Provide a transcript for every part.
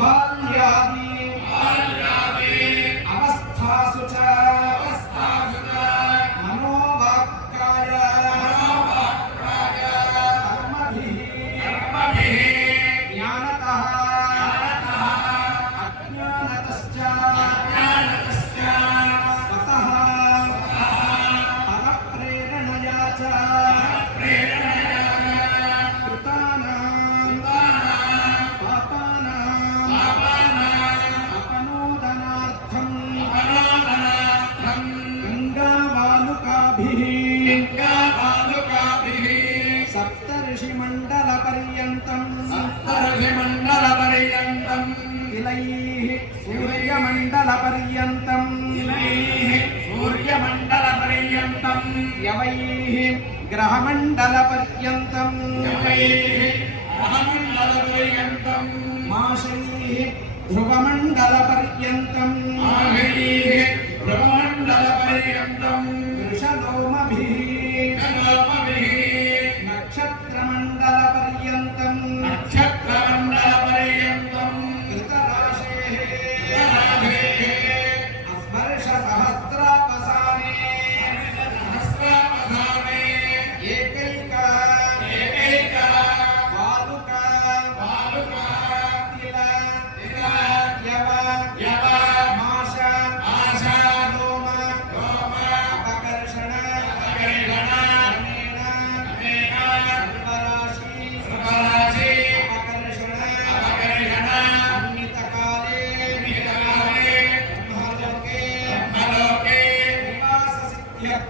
Bali. గ్రహమండలపర్యంతం గ్రహమండలపర్యంతం మాషైः ధ్రువమండలపర్యంతం బ్రహ్మండలపర్యంతం వృషలోమభిः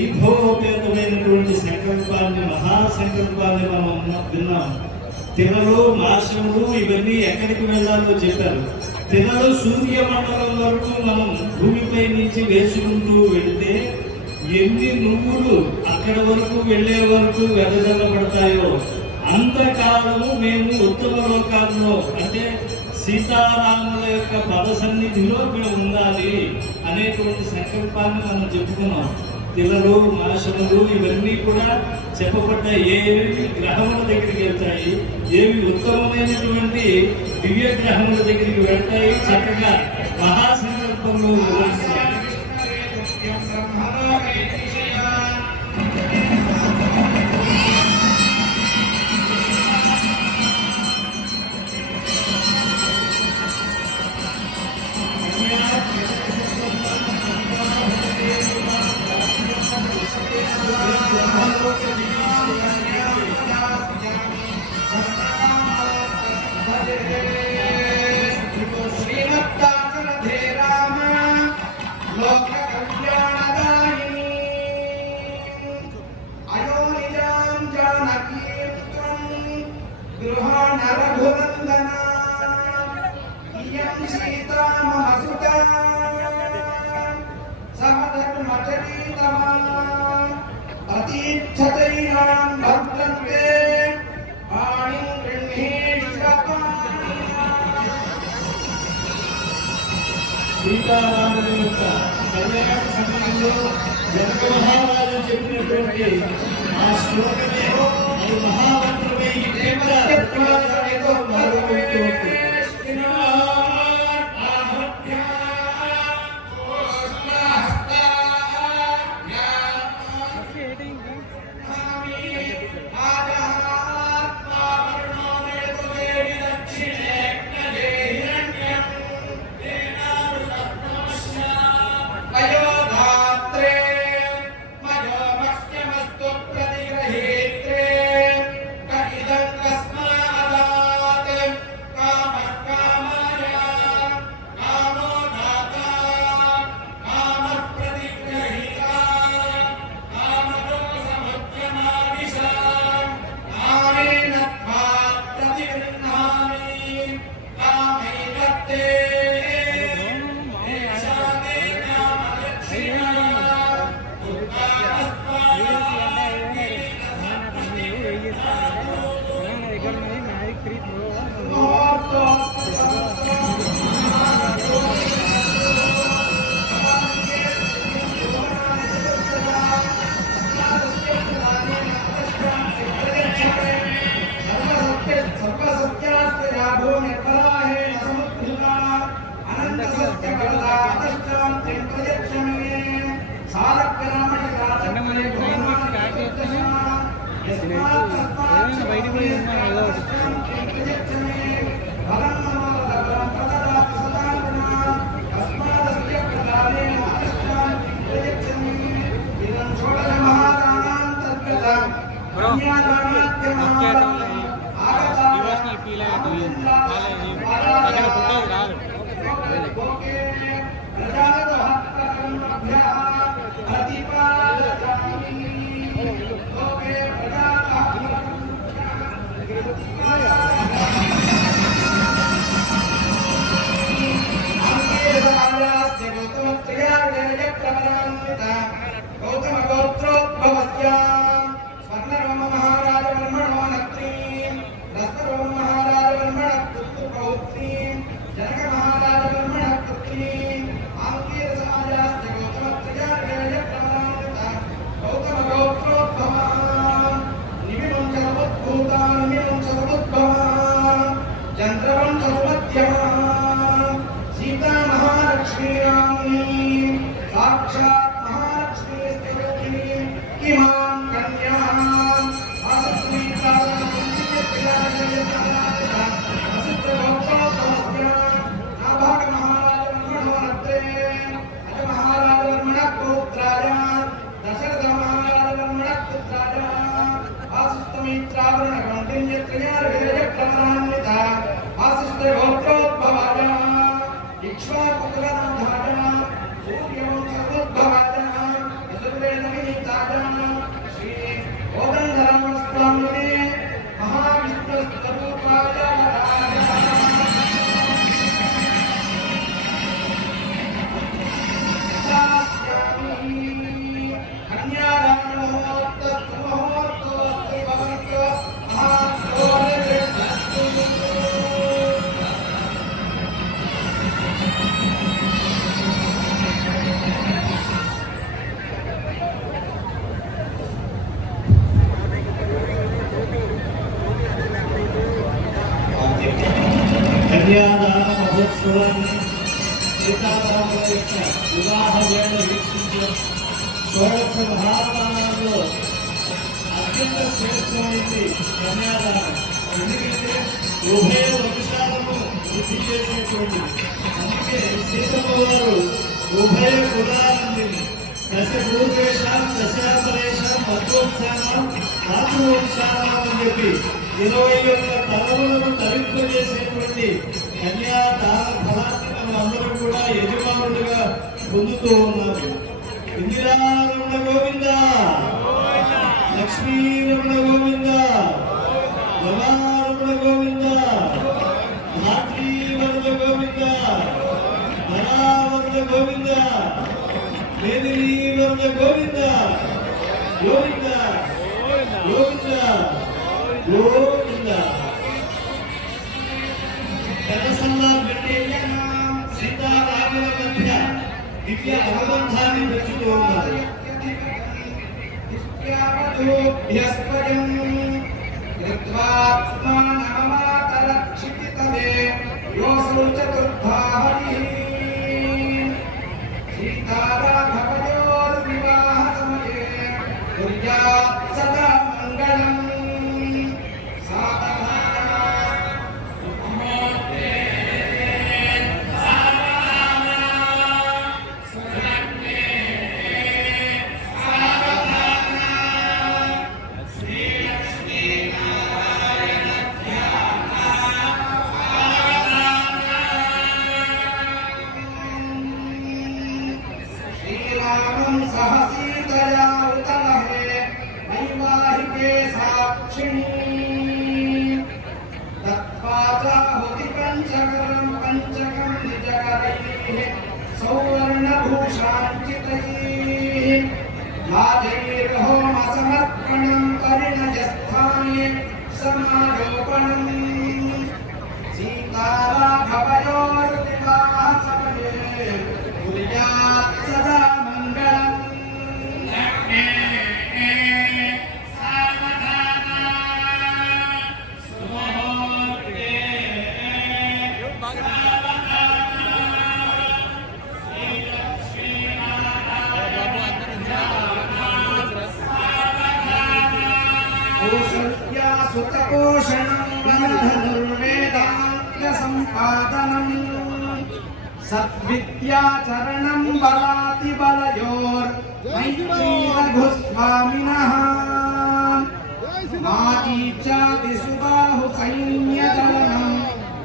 వైభవోపేతమైనటువంటి సంకల్పాన్ని మహాసంకల్పాన్ని మనం విన్నాం. తినలు మాసములు ఇవన్నీ ఎక్కడికి వెళ్ళాలో చెప్పారు. తినలు సూర్యమండలం వరకు మనం భూమిపై నుంచి వేసుకుంటూ వెళితే ఎన్ని నువ్వులు అక్కడ వరకు వెళ్ళే వరకు వెదజల్లబడతాయో అంతకాలము మేము ఉత్తమ లోకాల్లో అంటే సీతారాముల యొక్క పద సన్నిధిలో మేము ఉండాలి అనేటువంటి సంకల్పాన్ని మనం చెప్పుకున్నాం. పిల్లలు మాసములు ఇవన్నీ కూడా చెప్పబడ్డ ఏవి గ్రహముల దగ్గరికి వెళ్తాయి ఏవి ఉత్తమమైనటువంటి దివ్య గ్రహముల దగ్గరికి వెళ్తాయి చక్కగా మహాసంకల్పంలో ఉత్తానాథుని యొక్క నిర్ణయం సమయంలో జనక మహారాజు చెప్పినటువంటి ఆ శ్లోకమే మహామంత్రమే ఈ ప్రేమ మరొక సీతమ్మ వారు ఉభయ కులానందిని దశ భూపేశాం దశాంతరేశాం మధ్వంశానం మాతృవంశానం అని చెప్పి ఇరవై యొక్క తలములను తరింపజేసేటువంటి కన్యాదాన ఫలాన్ని మనం అందరం కూడా యజమానులుగా పొందుతూ ఉన్నారు ఇందిరారమణ గోవింద! లక్ష్మీరమణ గోవింద! రమారమణ గోవింద! ధాత్రీవరద గోవింద! ధరావంత గోవింద. మేదినీవంత గోవింద. గోవింద. గోవింద. గోవింద. తెరసల్లా పెట్టి సీతారాముల మధ్య దివ్య అవబంధాన్ని పెంచుతూ ఉన్నారు యస్పదం समारोपणम् सीताराघवयोर्विवाहसमये कुर्यात् सदा सुतपोषणं वनधनुर्वेदान्तसम्पादनम् सद्विद्याचरणं बलातिबलयोर्मैत्रीरघुस्वामिनः मारीचादिसुबाहु सैन्यदलनं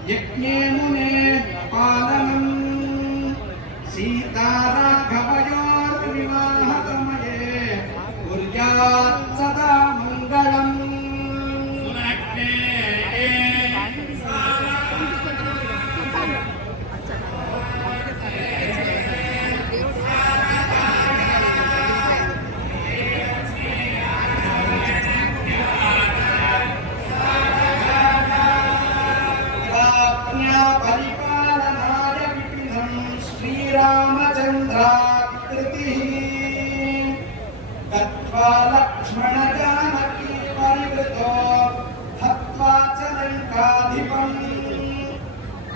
यज्ञे मुने श्रीरामचन्द्राकृतिः गत्वा लक्ष्मणजानकी परिवृतो हत्वा च लङ्काधिपम्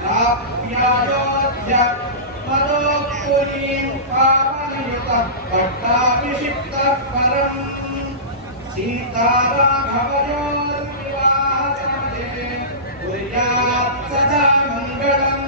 प्राप्यायोध्य परोक्षुरीं पावनयुतः पट्टाभिषिक्तः परम् सीताराघवयोर्विवाहसमये कुर्यात् सदा मङ्गलम्